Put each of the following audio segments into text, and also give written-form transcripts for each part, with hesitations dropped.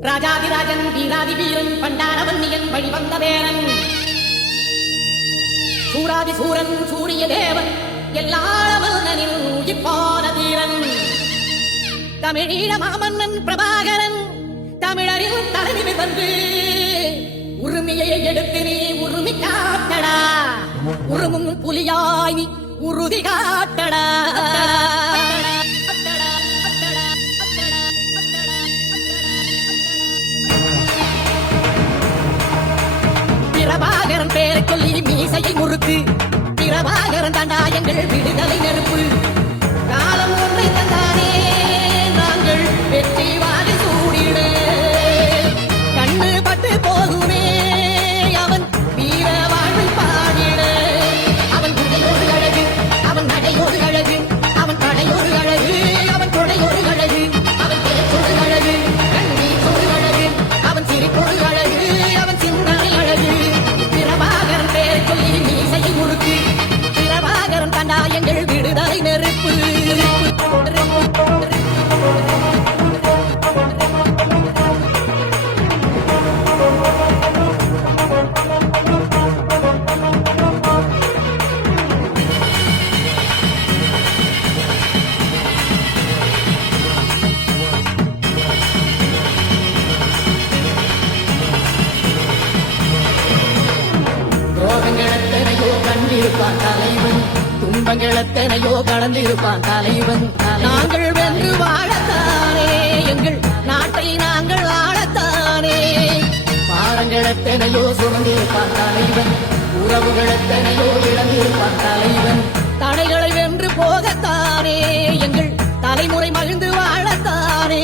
ராஜாதிராஜன் வீராதி வீரன் பண்டாரவன்னியன் வழிவந்த வேரன் சூராதி சூரன் சூரிய தேவன் எல்லாளவனில் உயிர்ப்பான தீரன் தமிழீழ மாமன்னன் பிரபாகரன் தமிழரின் தலைநிலை வந்து உரிமையை எடுத்து நீ உரிமை காட்டடா உருமும் புலியாய் நீ உறுதி காட்டடா பிரபாகரன் பேரை சொல்லி மீசையை முறுக்கு பிரபாகரன் தாண்டா எங்கள் விடுதலை நெருப்பு காலம் ஒன்றை தந்தானே நாங்கள் வெற்றி வாரி சூடிட கண்ணு பட்டு போகுமே அவன் வீர வாழ்வை பாடிட அவன் குடையோடு அழகு அவன் நடையோடு அழகு அவன் படையோடு அழகு அவன் கொடையோடு அழகு அவன் பேச்சோடு அழகு கண்ணீரோடு அழகு அவன் சிரிப்போடு அழகு அவன் சிந்தனை அழகு பிரபாகரன் பேரை சொல்லி மீசையை முறுக்கு பிரபாகரன் கண்டா எங்கள் விடுதலை நெருப்பு துரோகங்களெத்தனையோ கண்டிருப்பான் தலைவன் துன்பங்களெத்தனையோ கடந்திருப்பான் தலைவன் நாங்கள் வென்று வாழத்தானே எங்கள் நாட்டை நாங்கள் ஆளத்தானே பாடங்களெத்தனையோ சுமந்திருப்பான் தலைவன் உறவுகளெத்தனையோ இழந்திருப்பான் தலைவன் தடைகளை வென்று போகத்தானே எங்கள் தலைமுறை மகிழ்ந்து வாழத்தானே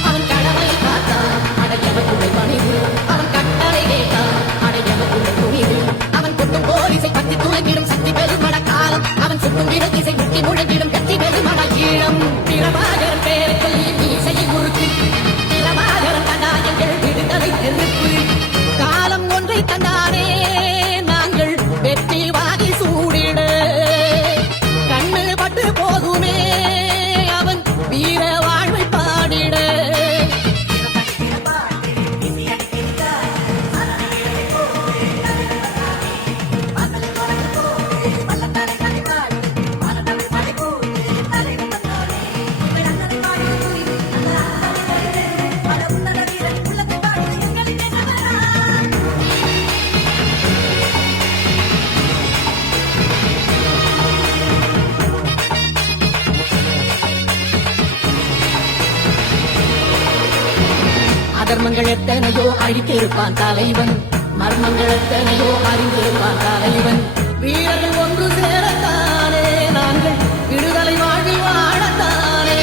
அவன் கடமை பார்த்தான் அடையவக்குள்ளை பணிவு அவன் கட்டளை கேட்டான் அடையவக்குள்ளை துணிவு அவன் கொட்டும் போலீசை பற்றி துளைத்திடும் சக்தி பெருமட காலம் அவன் சுட்டும் விடத்திசை முட்டி முழங்கிடும் கத்தி பெருமட ஈழம் பிரபாகரன் பேரை சொல்லி மீசையை முறுக்கு பிரபாகரன் கண்டா எங்கள் விடுதலை நெருப்பு காலம் ஒன்றை தந்தானே நாங்கள் வெற்றி வாதி சூடிட கண்ணு பட்டு போகுமே அவன் வீர வாழ்வை பாடிட அதர்மங்கள் எத்தனையோ அழித்திருப்பான் தலைவன் மர்மங்கள் எத்தனையோ அறிந்திருப்பான் தலைவன் வீரர்கள் ஒன்று சேரத்தானே நாங்கள் விடுதலை வாழ்வில் வாழத்தானே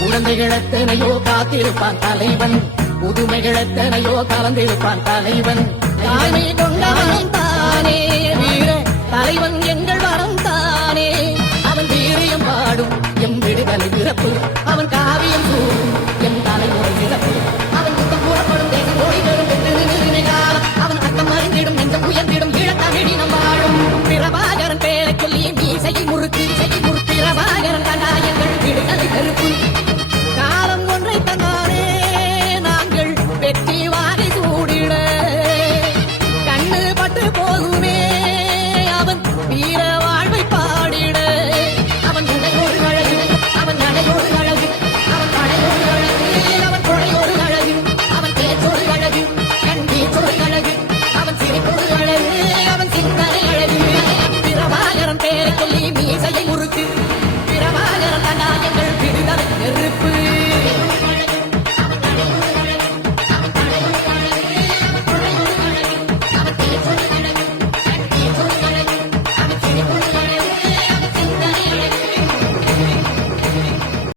குழந்தைகள் எத்தனையோ காத்திருப்பான் தலைவன் புதுமைகள் எத்தனையோ கலந்திருப்பான் தலைவன் தாய்மை கொண்டவன் தானே வீர தலைவன் எங்கள் வரம் தானே அவன் வீரியம் பாடும் எம் விடுதலை பிறப்பு அவன் காவியம் கூறும்